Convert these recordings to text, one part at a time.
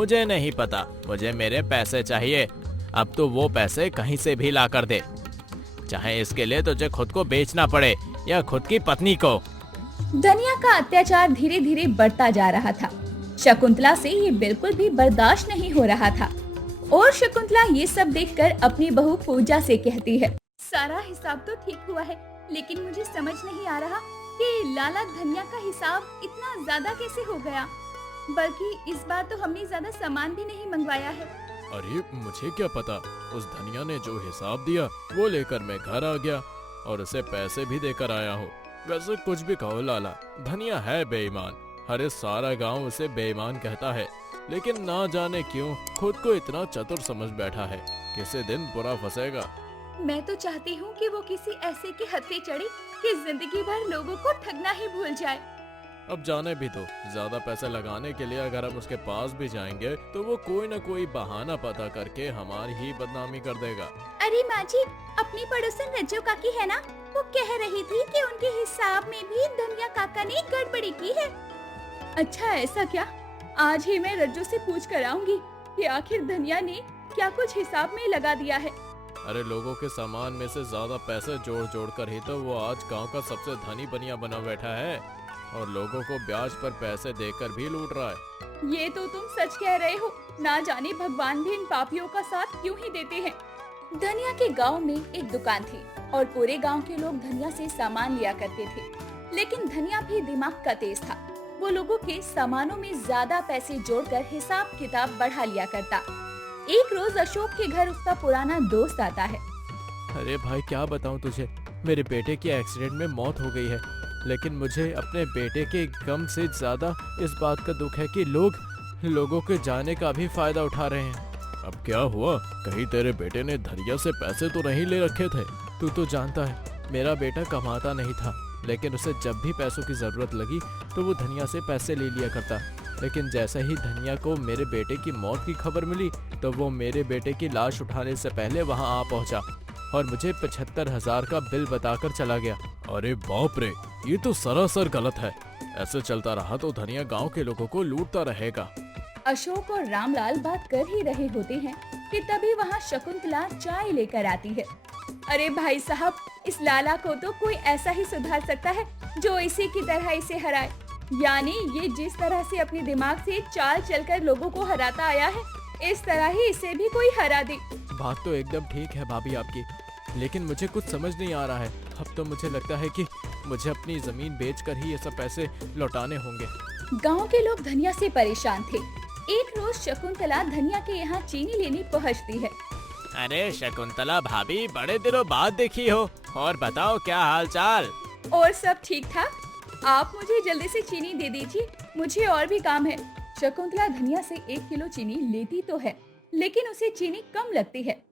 मुझे नहीं पता, मुझे मेरे पैसे चाहिए। अब तो वो पैसे कहीं से भी ला कर दे, चाहे इसके लिए तुझे खुद को बेचना पड़े या खुद की पत्नी को। धनिया का अत्याचार धीरे धीरे बढ़ता जा रहा था। शकुंतला से ये बिल्कुल भी बर्दाश्त नहीं हो रहा था और शकुंतला ये सब देखकर अपनी बहू पूजा से कहती है, सारा हिसाब तो ठीक हुआ है, लेकिन मुझे समझ नहीं आ रहा कि लाला धनिया का हिसाब इतना ज्यादा कैसे हो गया। बल्कि इस बार तो हमने ज्यादा सामान भी नहीं मंगवाया है। अरे मुझे क्या पता, उस धनिया ने जो हिसाब दिया वो लेकर मैं घर आ गया और उसे पैसे भी देकर आया हूँ। वैसे कुछ भी कहो लाला, धनिया है बेईमान। अरे सारा गांव उसे बेईमान कहता है, लेकिन ना जाने क्यों खुद को इतना चतुर समझ बैठा है। किसी दिन बुरा फंसेगा। मैं तो चाहती हूँ कि वो किसी ऐसे के हत्थे चढ़े कि जिंदगी भर लोगों को ठगना ही भूल जाए। अब जाने भी दो, ज्यादा पैसे लगाने के लिए अगर हम उसके पास भी जाएंगे तो वो कोई न कोई बहाना पता करके हमारी ही बदनामी कर देगा। अरे माँ जी, अपनी पड़ोसन रज्जो काकी है ना, वो कह रही थी कि उनके हिसाब में भी धनिया काका ने गड़बड़ी की है। अच्छा ऐसा क्या? आज ही मैं रज्जो से पूछ कर आऊंगी कि आखिर धनिया ने क्या कुछ हिसाब में लगा दिया है। अरे लोगों के सामान में से ज्यादा पैसे जोड़ जोड़ कर ही तो वो आज गांव का सबसे धनी बनिया बना बैठा है और लोगों को ब्याज पर पैसे देकर भी लूट रहा है। ये तो तुम सच कह रहे हो। ना जाने भगवान भी इन पापियों का साथ क्यों ही देते हैं। धनिया के गांव में एक दुकान थी और पूरे गांव के लोग धनिया से सामान लिया करते थे, लेकिन धनिया भी दिमाग का तेज था। वो लोगों के सामानों में ज्यादा पैसे जोड़कर हिसाब किताब बढ़ा लिया करता। एक रोज अशोक के घर उसका पुराना दोस्त आता है। अरे भाई क्या बताऊं तुझे, मेरे बेटे की एक्सीडेंट में मौत हो गई है, लेकिन मुझे अपने बेटे के गम से ज्यादा इस बात का दुख है कि लोगों के जाने का भी फायदा उठा रहे हैं। अब क्या हुआ? कहीं तेरे बेटे ने धनिया से पैसे तो नहीं ले रखे थे? तू तो जानता है मेरा बेटा कमाता नहीं था, लेकिन उसे जब भी पैसों की जरूरत लगी तो वो धनिया से पैसे ले लिया करता। लेकिन जैसे ही धनिया को मेरे बेटे की मौत की खबर मिली तो वो मेरे बेटे की लाश उठाने से पहले वहां आ पहुंचा और मुझे 75,000 का बिल बताकर चला गया। अरे बाप रे, ये तो सरासर गलत है। ऐसे चलता रहा तो धनिया गांव के लोगों को लूटता रहेगा। अशोक और रामलाल बात कर ही रहे होते हैं कि तभी वहाँ शकुंतला चाय लेकर आती है। अरे भाई साहब, इस लाला को तो कोई ऐसा ही सुधार सकता है जो इसी की तरह इसे हराए। यानी ये जिस तरह से अपने दिमाग से चाल चलकर लोगों को हराता आया है, इस तरह ही इसे भी कोई हरा दे। बात तो एकदम ठीक है भाभी आपकी, लेकिन मुझे कुछ समझ नहीं आ रहा है। अब तो मुझे लगता है कि मुझे अपनी जमीन बेचकर ही ये सब पैसे लौटाने होंगे। गांव के लोग धनिया से परेशान थे। एक रोज शकुंतला धनिया के यहाँ चीनी लेने पहुँचती है। अरे शकुंतला भाभी, बड़े दिनों बाद देखी हो, और बताओ क्या हाल चाल? और सब ठीक ठाक। आप मुझे जल्दी से चीनी दे दीजिए, मुझे और भी काम है। शकुंतला धनिया से 1 किलो चीनी लेती तो है, लेकिन उसे चीनी कम लगती है।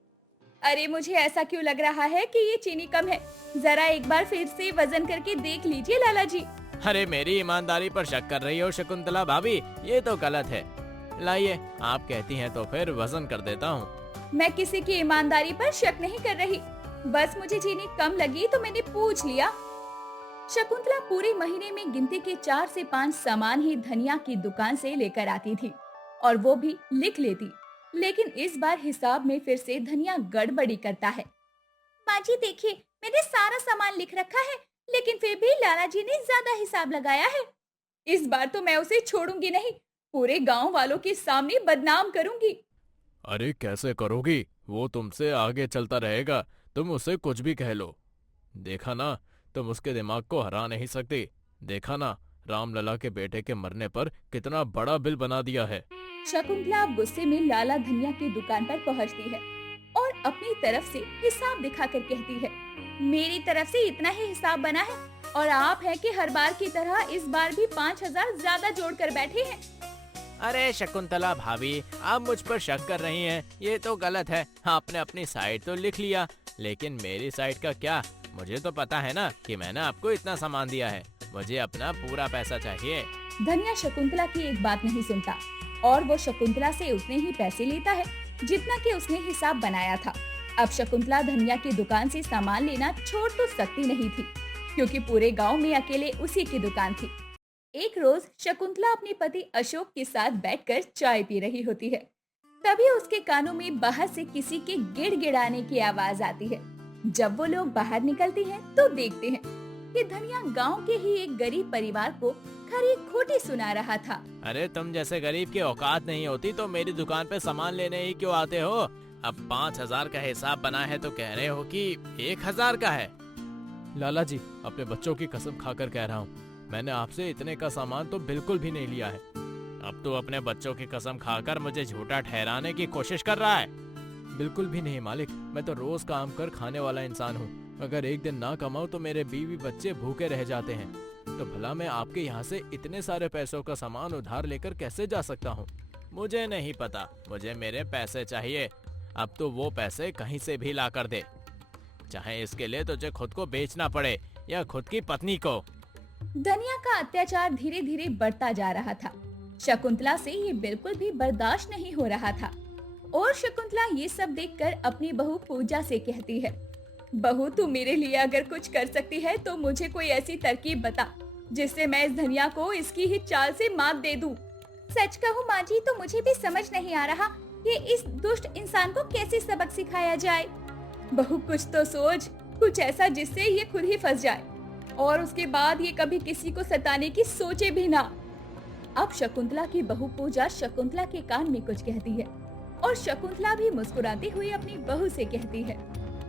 अरे मुझे ऐसा क्यों लग रहा है कि ये चीनी कम है? जरा एक बार फिर से वजन करके देख लीजिए लाला जी। अरे मेरी ईमानदारी पर शक कर रही हो शकुंतला भाभी, ये तो गलत है। लाइए, आप कहती हैं तो फिर वजन कर देता हूँ। मैं किसी की ईमानदारी पर शक नहीं कर रही, बस मुझे चीनी कम लगी तो मैंने पूछ लिया। शकुंतला पूरे महीने में गिनती के 4 से 5 सामान ही धनिया की दुकान से लेकर आती थी और वो भी लिख लेती, लेकिन इस बार हिसाब में फिर से धनिया गड़बड़ी करता है। माँ जी देखिए, मैंने सारा सामान लिख रखा है, लेकिन फिर भी लाला जी ने ज्यादा हिसाब लगाया है। इस बार तो मैं उसे छोड़ूंगी नहीं, पूरे गांव वालों के सामने बदनाम करूंगी। अरे कैसे करोगी? वो तुमसे आगे चलता रहेगा, तुम उसे कुछ भी कह लो। देखा ना, तुम उसके दिमाग को हरा नहीं सकती। देखा ना, रामलला के बेटे के मरने पर कितना बड़ा बिल बना दिया है। शकुंतला अब गुस्से में लाला धनिया की दुकान पर पहुंचती है और अपनी तरफ से हिसाब दिखाकर कहती है, मेरी तरफ से इतना ही हिसाब बना है और आप हैं कि हर बार की तरह इस बार भी 5,000 ज्यादा जोड़कर बैठे हैं। अरे शकुंतला भाभी, आप मुझ पर शक कर रही हैं, ये तो गलत है। आपने अपनी साइड तो लिख लिया, लेकिन मेरी साइड का क्या? मुझे तो पता है ना कि मैंने आपको इतना सामान दिया है। मुझे अपना पूरा पैसा चाहिए। धनिया शकुंतला की एक बात नहीं सुनता और वो शकुंतला से उतने ही पैसे लेता है जितना कि उसने हिसाब बनाया था। अब शकुंतला धनिया की दुकान से सामान लेना छोड़ तो सकती नहीं थी, क्योंकि पूरे गांव में अकेले उसी की दुकान थी। एक रोज शकुंतला अपने पति अशोक के साथ बैठकर चाय पी रही होती है। तभी उसके कानों में बाहर से किसी के गिड़गिड़ाने की आवाज आती है। जब वो लोग बाहर निकलते हैं तो देखते हैं कि धनिया गांव के ही एक गरीब परिवार को खरी खोटी सुना रहा था। अरे तुम जैसे गरीब की औकात नहीं होती तो मेरी दुकान पे सामान लेने ही क्यों आते हो? अब 5,000 का हिसाब बना है तो कह रहे हो कि 1,000 का है। लाला जी, अपने बच्चों की कसम खाकर कह रहा हूँ, मैंने आपसे इतने का सामान तो बिल्कुल भी नहीं लिया है। अब तू अपने बच्चों की कसम खाकर मुझे झूठा ठहराने की कोशिश कर रहा है। बिल्कुल भी नहीं मालिक, मैं तो रोज काम कर खाने वाला इंसान हूँ। अगर एक दिन ना कमाऊँ तो मेरे बीवी बच्चे भूखे रह जाते हैं। तो भला मैं आपके यहाँ से इतने सारे पैसों का सामान उधार लेकर कैसे जा सकता हूँ? मुझे नहीं पता, मुझे मेरे पैसे चाहिए। अब तो वो पैसे कहीं से भी ला कर दे, चाहे इसके लिए तुझे खुद को बेचना पड़े या खुद की पत्नी को। धनिया का अत्याचार धीरे धीरे बढ़ता जा रहा था। शकुंतला से ये बिल्कुल भी बर्दाश्त नहीं हो रहा था और शकुंतला ये सब देखकर अपनी बहू पूजा से कहती है, बहू तू मेरे लिए अगर कुछ कर सकती है तो मुझे कोई ऐसी तरकीब बता जिससे मैं इस धनिया को इसकी ही चाल से मात दे दूं। सच कहूँ माँ जी तो मुझे भी समझ नहीं आ रहा कि इस दुष्ट इंसान को कैसे सबक सिखाया जाए। बहू कुछ तो सोच, कुछ ऐसा जिससे ये खुद ही फंस जाए और उसके बाद ये कभी किसी को सताने की सोचे भी ना। अब शकुंतला की बहू पूजा शकुंतला के कान में कुछ कहती है और शकुंतला भी मुस्कुराती हुई अपनी बहू से कहती है,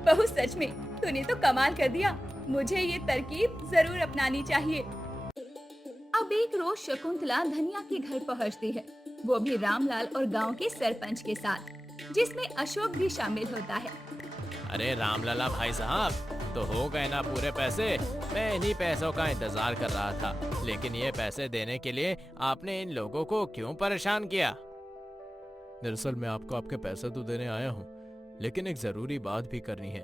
बहू सच में तूने तो कमाल कर दिया, मुझे ये तरकीब जरूर अपनानी चाहिए। अब एक रोज शकुंतला धनिया के घर पहुंचती है, वो भी रामलाल और गांव के सरपंच के साथ, जिसमें अशोक भी शामिल होता है। अरे रामलला भाई साहब, तो हो गए ना पूरे पैसे? मैं इन्हीं पैसों का इंतजार कर रहा था, लेकिन ये पैसे देने के लिए आपने इन लोगों को क्यों परेशान किया? दरअसल मैं आपको आपके पैसे तो देने आया हूँ, लेकिन एक जरूरी बात भी करनी है।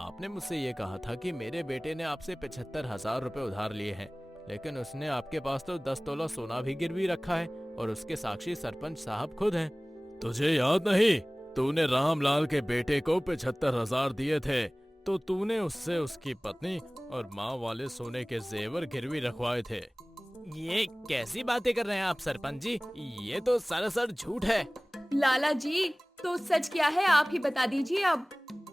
आपने मुझसे ये कहा था कि मेरे बेटे ने आपसे 75,000 रुपए उधार लिए हैं, लेकिन उसने आपके पास तो 10 तोला सोना भी गिरवी रखा है और उसके साक्षी सरपंच साहब खुद हैं। तुझे याद नहीं? तूने रामलाल के बेटे को 75,000 दिए थे, तो तूने उससे उसकी पत्नी और माँ वाले सोने के जेवर गिरवी रखवाए थे। ये कैसी बातें कर रहे हैं आप सरपंच जी? ये तो सरासर झूठ है। लाला जी तो सच क्या है आप ही बता दीजिए। अब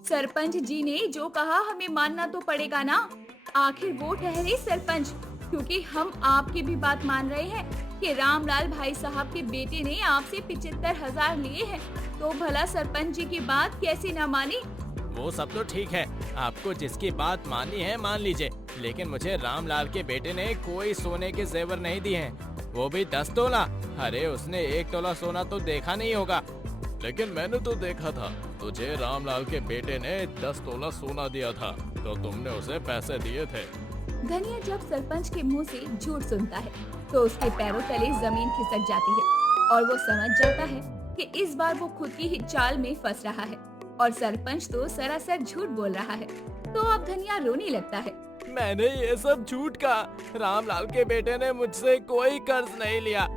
सरपंच जी ने जो कहा हमें मानना तो पड़ेगा ना, आखिर वो ठहरे सरपंच, क्योंकि हम आपकी भी बात मान रहे हैं कि रामलाल भाई साहब के बेटे ने आपसे 75,000 लिए हैं, तो भला सरपंच जी की बात कैसे न मानी। वो सब तो ठीक है, आपको जिसकी बात माननी है मान लीजिए, लेकिन मुझे रामलाल के बेटे ने कोई सोने के जेवर नहीं दिए हैं, वो भी 10 तोला। अरे उसने 1 तोला सोना तो देखा नहीं होगा। लेकिन मैंने तो देखा था, तुझे रामलाल के बेटे ने 10 तोला सोना दिया था, तो तुमने उसे पैसे दिए थे। धनिया जब सरपंच के मुंह से झूठ सुनता है तो उसके पैरों तले जमीन खिसक जाती है और वो समझ जाता है कि इस बार वो खुद की ही चाल में फंस रहा है और सरपंच तो सरासर झूठ बोल रहा है। तो अब धनिया रोने लगता है। मैंने ये सब झूठ कहा, रामलाल के बेटे ने मुझसे कोई कर्ज नहीं लिया,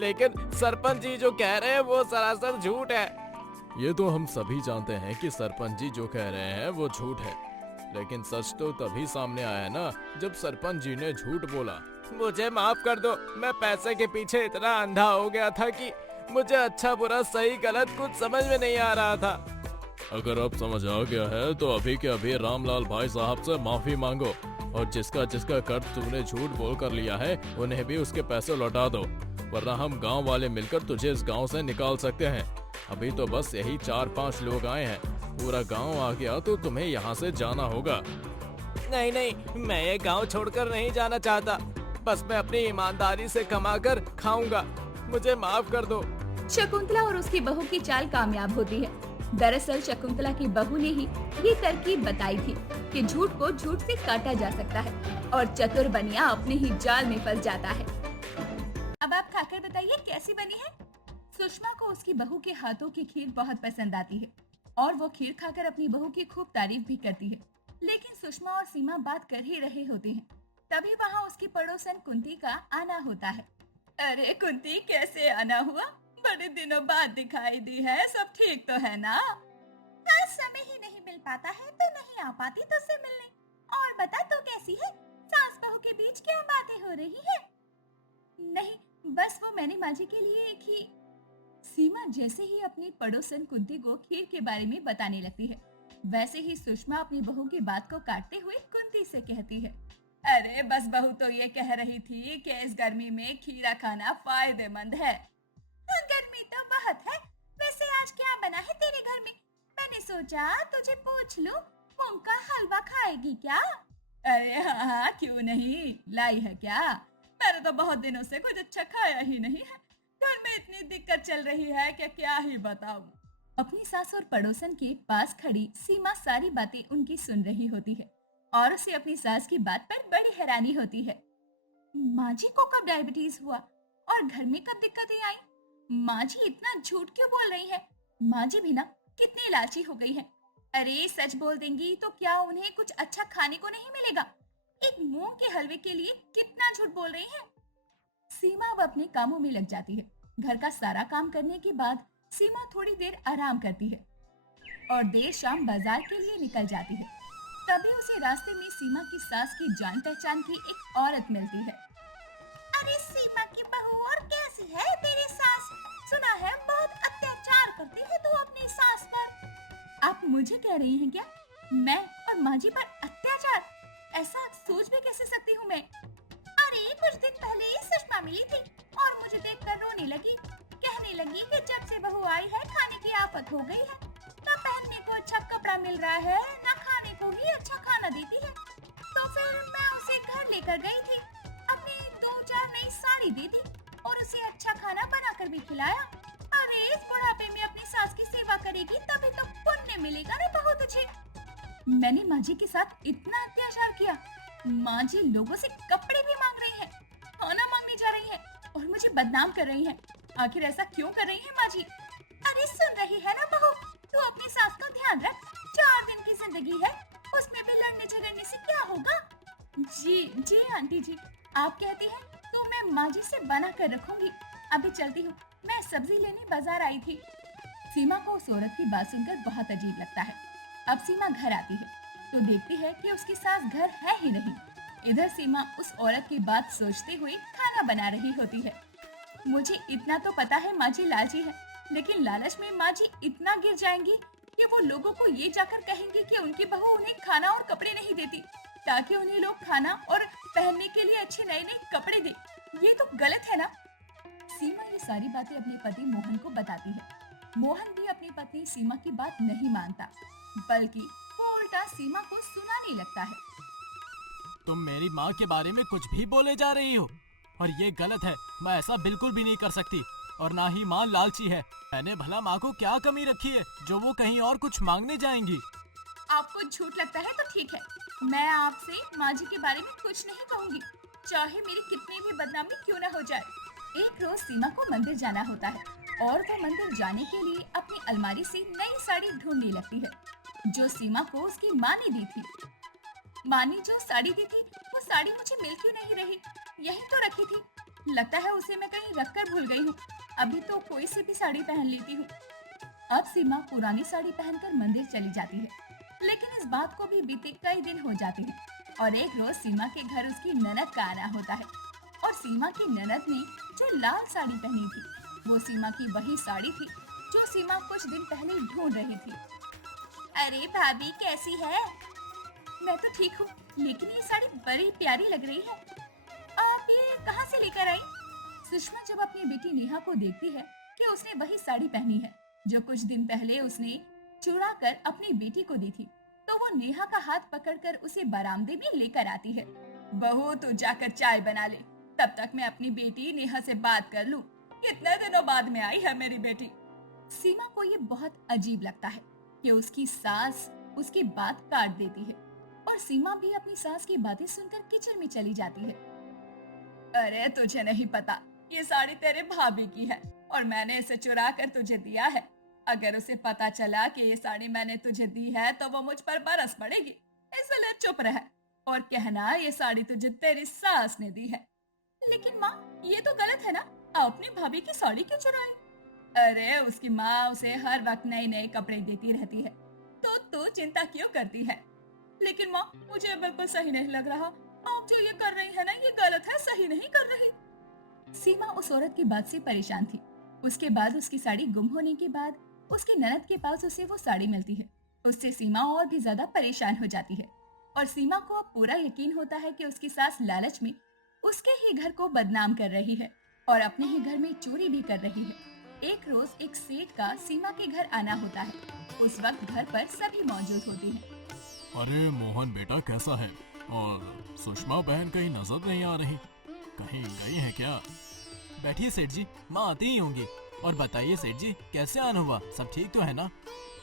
लेकिन सरपंच जी जो कह रहे हैं वो सरासर झूठ है। ये तो हम सभी जानते हैं कि सरपंच जी जो कह रहे हैं वो झूठ है, लेकिन सच तो तभी सामने आया ना जब सरपंच जी ने झूठ बोला। मुझे माफ कर दो, मैं पैसे के पीछे इतना अंधा हो गया था कि मुझे अच्छा बुरा सही गलत कुछ समझ में नहीं आ रहा था। अगर अब समझ आ गया है तो अभी के अभी रामलाल भाई साहब से माफी मांगो और जिसका जिसका कर्ज तूने झूठ बोल कर लिया है उन्हें भी उसके पैसे लौटा दो, वरना हम गांव वाले मिलकर तुझे इस गांव से निकाल सकते हैं। अभी तो बस यही 4-5 लोग आए हैं, पूरा गांव आ गया तो तुम्हें यहाँ से जाना होगा। नहीं नहीं, मैं ये गांव छोड़कर नहीं जाना चाहता, बस मैं अपनी ईमानदारी से कमाकर खाऊंगा, मुझे माफ कर दो। शकुंतला और उसकी बहू की चाल कामयाब होती है। दरअसल शकुंतला की बहू ने ही ये तरकीब बताई थी कि झूठ को झूठ से काटा जा सकता है और चतुर बनिया अपने ही जाल में फंस जाता है। अब आप खाकर बताइए कैसी बनी है। सुषमा को उसकी बहू के हाथों की खीर बहुत पसंद आती है और वो खीर खाकर अपनी बहू की खूब तारीफ भी करती है। लेकिन सुषमा और सीमा बात कर ही रहे होते हैं, तभी वहाँ उसकी पड़ोसन कुंती का आना होता है। अरे कुंती, कैसे आना हुआ? बड़े दिनों बाद दिखाई दी है, सब ठीक तो है ना? आज समय ही नहीं मिल पाता है तो नहीं आ पाती तुझसे मिलने। और बता तो कैसी है? सास बहू के बीच क्या बातें हो रही है? नहीं, बस वो मैंने माँ जी के लिए एक ही। सीमा जैसे ही अपनी पड़ोसन कुंती को खीर के बारे में बताने लगती है, वैसे ही सुषमा अपनी बहू की बात को काटते हुए कुंती से कहती है, अरे बस बहू तो ये कह रही थी कि इस गर्मी में खीरा खाना फायदेमंद है। हाँ, गर्मी तो बहुत है। वैसे आज क्या बना है तेरे घर में? मैंने सोचा तुझे पूछ लूं, मूंग का हलवा खाएगी क्या? अरे हाँ हाँ, क्यों नहीं, लाई है क्या? मैंने तो बहुत दिनों से कुछ अच्छा खाया ही नहीं है। घर में इतनी दिक्कत चल रही है कि क्या ही बताऊं। अपनी सास और पड़ोसन के पास खड़ी सीमा सारी बातें उनकी सुन रही होती है और उसे अपनी सास की बात पर बड़ी हैरानी होती है। माँ जी को कब डायबिटीज हुआ और घर में कब दिक्कतें आई? माँ जी इतना झूठ क्यों बोल रही है? माँ जी भी ना कितनी लालची हो गई है। अरे सच बोल देंगी तो क्या उन्हें कुछ अच्छा खाने को नहीं मिलेगा? एक मूंग के हलवे के लिए कितना झूठ बोल रही है। सीमा अब अपने कामों में लग जाती है। घर का सारा काम करने के बाद सीमा थोड़ी देर आराम करती है और देर शाम बाजार के लिए निकल जाती है। तभी उसे रास्ते में सीमा की सास की जान पहचान की एक औरत मिलती है। अरे सीमा की बहू, और कैसी है तेरी सास? सुना है बहुत अत्याचार करती है तू अपनी सास पर। आप मुझे कह रही हैं क्या? मैं और माँ जी पर अत्याचार? ऐसा सोच भी कैसे सकती हूँ मैं? अरे कुछ दिन पहले ही सुषमा मिली थी और मुझे देखकर रोने लगी। कहने लगी कि जब से बहू आई है खाने की आफत हो गई है। न पहनने को अच्छा कपड़ा मिल रहा है, न खाने को ही अच्छा खाना देती है। तो फिर मैं उसे घर लेकर गई थी। अपनी 2-4 नई साड़ी दी थी और उसे अच्छा खाना बनाकर भी खिलाया। अरे इस बुढ़ापे में अपनी सास की सेवा करेगी तभी तो पुण्य मिलेगा ना बहू तुझे। मैंने माँ जी के साथ इतना अत्याचार किया। माँ जी लोगों से कपड़े भी मांग रही है, खाना मांगने जा रही है और मुझे बदनाम कर रही है। आखिर ऐसा क्यों कर रही है माँ जी? अरे सुन रही है ना बहू, तू अपनी सास का ध्यान रख। 4 दिन की जिंदगी है, उसमें भी लड़ने झगड़ने से क्या होगा? जी जी आंटी जी, आप कहती हैं तो मैं माँ जी से बना कर रखूंगी। अभी चलती हूँ, मैं सब्जी लेने बाजार आई थी। सीमा को उस औरत की बात सुनकर बहुत अजीब लगता है। अब सीमा घर आती है तो देखती है कि उसकी सास घर है ही नहीं। इधर सीमा उस औरत की बात सोचते हुए खाना बना रही होती है। मुझे इतना तो पता है माँ जी लालची है, लेकिन लालच में माँ जी इतना गिर जाएंगी कि वो लोगों को ये जाकर कहेंगी कि उनकी बहू उन्हें खाना और कपड़े नहीं देती, ताकि उन्हें लोग खाना और पहनने के लिए अच्छे नए नए कपड़े दे। ये तो गलत है ना। सीमा ये सारी बातें अपने पति मोहन को बताती है। मोहन भी अपनी पत्नी सीमा की बात नहीं मानता, बल्कि वो उल्टा सीमा को सुनाने लगता है। तुम मेरी माँ के बारे में कुछ भी बोले जा रही हो और ये गलत है। मैं ऐसा बिल्कुल भी नहीं कर सकती और ना ही माँ लालची है। मैंने भला माँ को क्या कमी रखी है जो वो कहीं और कुछ मांगने जाएंगी। आपको झूठ लगता है तो ठीक है, मैं आपसे माँ जी के बारे में कुछ नहीं कहूँगी, चाहे मेरी कितनी भी बदनामी क्यों न हो जाए। एक रोज सीमा को मंदिर जाना होता है और वो मंदिर जाने के लिए अपनी अलमारी से नई साड़ी ढूंढने लगती है, जो सीमा को उसकी माँ ने दी थी। माँ ने जो साड़ी दी थी वो साड़ी मुझे मिल क्यों नहीं रही? यही तो रखी थी। लगता है उसे मैं कहीं रख कर भूल गई हूँ। अभी तो कोई सी भी साड़ी पहन लेती हूँ। अब सीमा पुरानी साड़ी पहनकर मंदिर चली जाती है, लेकिन इस बात को भी बीते कई दिन हो जाते हैं और एक रोज सीमा के घर उसकी ननद का आना होता है और सीमा की ननद ने जो लाल साड़ी पहनी थी वो सीमा की वही साड़ी थी जो सीमा कुछ दिन पहले ढूंढ रही थी। अरे भाभी कैसी है? मैं तो ठीक हूँ, लेकिन ये साड़ी बड़ी प्यारी लग रही है। आप ये कहाँ से लेकर आई? सुषमा जब अपनी बेटी नेहा को देखती है कि उसने वही साड़ी पहनी है जो कुछ दिन पहले उसने चुरा कर अपनी बेटी को दी थी, तो वो नेहा का हाथ पकड़कर उसे बरामदे में लेकर आती है। बहू तू जाकर चाय बना ले, तब तक मैं अपनी बेटी नेहा से बात कर लूं। कितने दिनों बाद में आई है मेरी बेटी। सीमा को ये बहुत अजीब लगता है कि उसकी सास उसकी बात काट देती है और सीमा भी अपनी सास की बातें सुनकर किचन में चली जाती है। अरे तुझे नहीं पता, ये साड़ी तेरे भाभी की है और मैंने इसे चुरा कर तुझे दिया है। अगर उसे पता चला कि ये साड़ी मैंने तुझे दी है तो वो मुझ पर बरस पड़ेगी, इसलिए चुप रह और कहना ये साड़ी तुझे तेरी सास ने दी है। लेकिन माँ ये तो गलत है ना, अपनी भाभी की साड़ी क्यों चुराई? अरे उसकी माँ उसे हर वक्त नए नए कपड़े देती रहती है, तो तू चिंता क्यों करती है? लेकिन माँ मुझे बिल्कुल सही नहीं लग रहा, आप जो ये कर रही है ना, ये गलत है, सही नहीं कर रही। सीमा उस औरत की बात से परेशान थी। उसके बाद उसकी साड़ी गुम होने के बाद उसकी ननद के पास उसे वो साड़ी मिलती है। उससे सीमा और भी ज्यादा परेशान हो जाती है और सीमा को अब पूरा यकीन होता है कि उसकी सास लालच में उसके ही घर को बदनाम कर रही है और अपने ही घर में चोरी भी कर रही है। एक रोज एक सेठ का सीमा के घर आना होता है। उस वक्त घर पर सभी मौजूद होते हैं। अरे मोहन बेटा कैसा है? और सुषमा बहन कहीं नजर नहीं आ रही, कहीं गई है क्या? बैठिए सेठ जी, माँ आती ही होंगी। और बताइए सेठ जी, कैसे आना हुआ? सब ठीक तो है ना?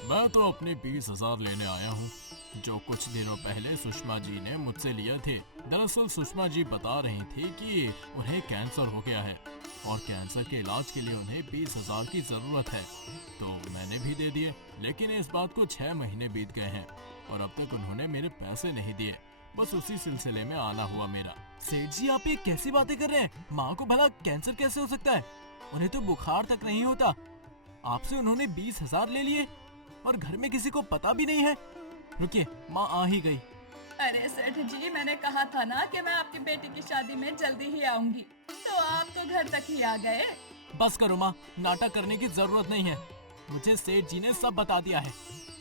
मैं तो अपने 20,000 लेने आया हूँ, जो कुछ दिनों पहले सुषमा जी ने मुझसे लिए थे। दरअसल सुषमा जी बता रही थी कि उन्हें कैंसर हो गया है और कैंसर के इलाज के लिए उन्हें 20,000 की जरूरत है, तो मैंने भी दे दिए। लेकिन इस बात को 6 महीने बीत गए हैं और अब तक उन्होंने मेरे पैसे नहीं दिए। बस उसी सिलसिले में आना हुआ मेरा। सेठ जी, आप ये कैसी बातें कर रहे हैं? माँ को भला कैंसर कैसे हो सकता है? उन्हें तो बुखार तक नहीं होता। आपसे उन्होंने 20,000 ले लिए और घर में किसी को पता भी नहीं है। रुकिए, माँ आ ही गई। अरे सेठ जी, मैंने कहा था ना कि मैं आपकी बेटी की शादी में जल्दी ही आऊंगी, तो आप तो घर तक ही आ गए। बस करो माँ, नाटक करने की जरूरत नहीं है। मुझे सेठ जी ने सब बता दिया है।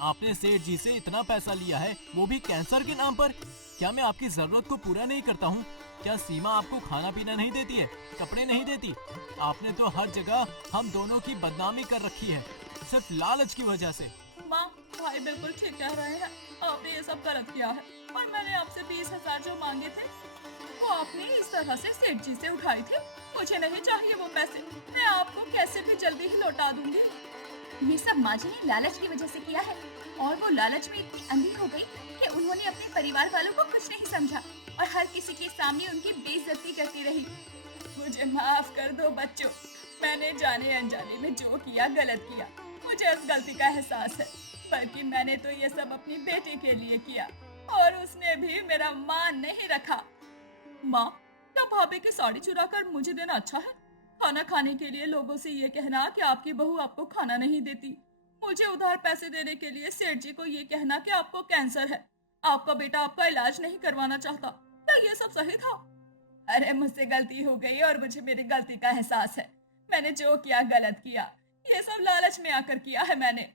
आपने सेठ जी से इतना पैसा लिया है, वो भी कैंसर के नाम पर। क्या मैं आपकी जरूरत को पूरा नहीं करता हूँ? क्या सीमा आपको खाना पीना नहीं देती है, कपड़े नहीं देती? आपने तो हर जगह हम दोनों की बदनामी कर रखी है, सिर्फ लालच की वजह से। माँ, भाई बिल्कुल ठीक कह रहे हैं। आपने ये सब गलत किया है और मैंने आपसे 20,000 जो मांगे थे वो आपने इस तरह से सेठ जी से उठाए थे। मुझे नहीं चाहिए वो पैसे, मैं आपको कैसे भी जल्दी ही लौटा दूंगी। ये सब माँ जी ने लालच की वजह से किया है और वो लालच में इतनी अंधी हो गई कि उन्होंने अपने परिवार वालों को कुछ नहीं समझा और हर किसी के सामने उनकी बेइज्जती करती रही। मुझे माफ कर दो बच्चों, मैंने जाने अनजाने में जो किया गलत किया। मुझे इस गलती का एहसास है, बल्कि मैंने तो ये सब अपनी बेटी के लिए किया और उसने भी मेरा मान नहीं रखा। माँ, क्या भाभी की साड़ी चुरा कर मुझे देना अच्छा है? खाना खाने के लिए लोगों से ये कहना कि आपकी बहू आपको खाना नहीं देती, मुझे उधार पैसे देने के लिए सेठ जी को ये कहना कि आपको कैंसर है, आपका बेटा आपका इलाज नहीं करवाना चाहता, क्या ये सब सही था? अरे मुझसे गलती हो गई और मुझे मेरी गलती का एहसास है। मैंने जो किया गलत किया, ये सब लालच में आकर किया है मैंने।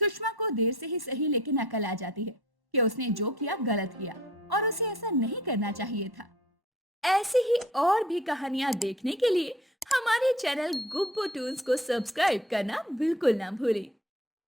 सुषमा को देर से ही सही लेकिन अकल आ जाती है कि उसने जो किया गलत किया और उसे ऐसा नहीं करना चाहिए था। ऐसी ही और भी कहानियाँ देखने के लिए हमारे चैनल गुब्बो टून्स को सब्सक्राइब करना बिल्कुल ना भूलें।